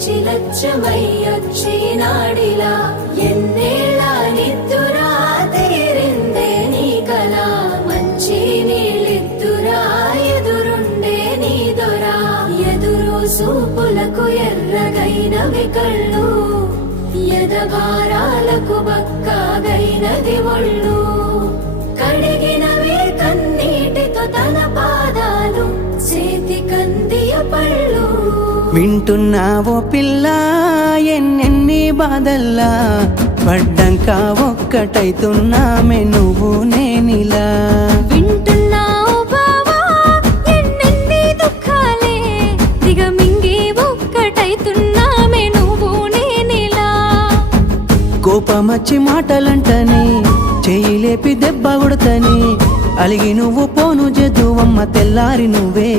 చిలచ్చమయ్యొచ్చినాడిలా ఎన్నేళ్ళ నిద్దురా తీరిందే నీ కల మంచి నీళ్ళిద్దురా ఎదురుండే నీ దొరా ఎదురు సూపులకు ఎర్రగైనవి కళ్ళు ఎదభారాలకు బక్కాగైనది ఒళ్ళు కడిగినవే కన్నీటితో తన పాదాలు చేతి కందియ పళ్ళు వింటున్నావో పిల్ల ఎన్నెన్ని బాధల్లా పడ్డంక ఒక్కటైతున్నామే నువ్వు నేనిలా వింటున్నావు బావా ఎన్నెన్ని దుఃఖాలే దిగమింగి ఒక్కటైతున్నామే నువ్వు నేనిలా కోపమచ్చి మాటలంటని చెయ్యి లేపి దెబ్బ కొడతని అలిగి నువ్వు పోను జదువమ్మ తెల్లారి నువ్వే